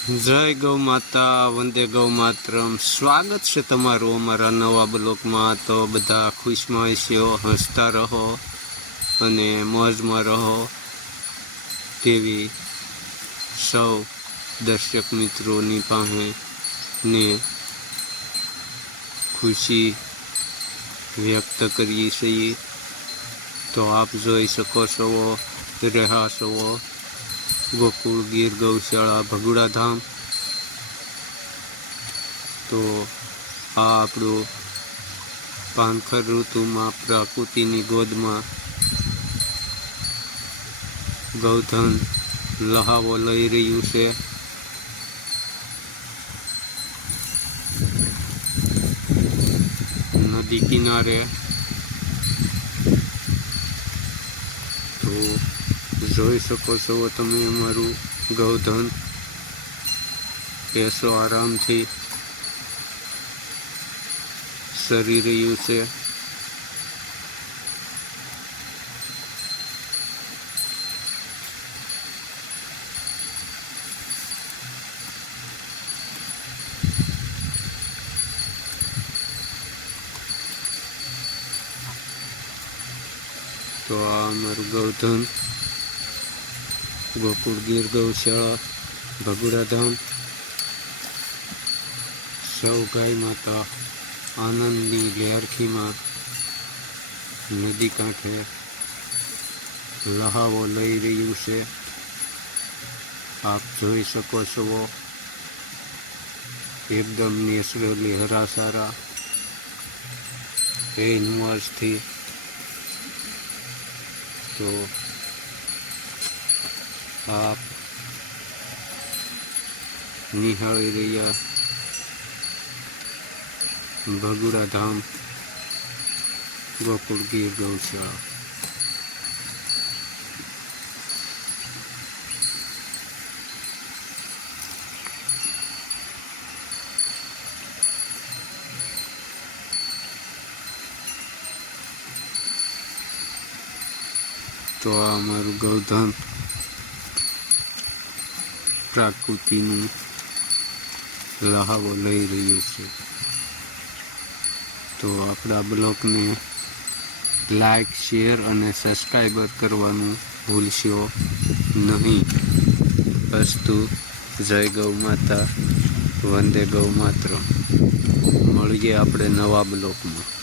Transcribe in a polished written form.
જય ગૌ માતા, વંદે ગૌ માતરમ. સ્વાગત છે તમારું અમારા નવા બ્લોકમાં. તો બધા ખુશમાં હશો, હસતા રહો અને મોજમાં રહો તેવી સૌ દર્શક મિત્રોની પાસે ને ખુશી વ્યક્ત કરીએ છીએ. તો આપ જોઈ શકો છો રહ્યા છો ગોકુળ ગીર ગૌશાળા ભગુડા ધામ. તો આ આપણું પાનખર ઋતુમાં પ્રકૃતિની ગોદમાં ગૌધન લહાવો લઈ રહ્યું છે. નદી કિનારે તો જોઈ શકો છો તમે અમારું ગૌધન એસો આરામથી સરી રહ્યું છે. તો આ અમારું ગૌધન ગોકુળ ગીર ગૌશાળા ભગુડા ધામ. સૌ ગાય માતા આનંદની લહેરખીમાં નદી કાંઠે લહાવો લઈ રહ્યું છે. આપ જોઈ શકો છો એકદમ નેચરલી હરાસારા હેન્ડવોશથી. તો આપ નિહાળી રહ્યા ભગુડા ધામ ગોકુળ ગીર ગૌશાળા. તો આ અમારું ગૌધન પ્રકૃતિનું લહાવો લઈ રહ્યું છે. તો આપણા બ્લોગને લાઈક, શેર અને સબસ્ક્રાઈબર કરવાનું ભૂલશો નહીં. અસ્તુ. જય ગૌ માતા, વંદે ગૌ માતરમ. મળીએ આપણે નવા બ્લોગમાં.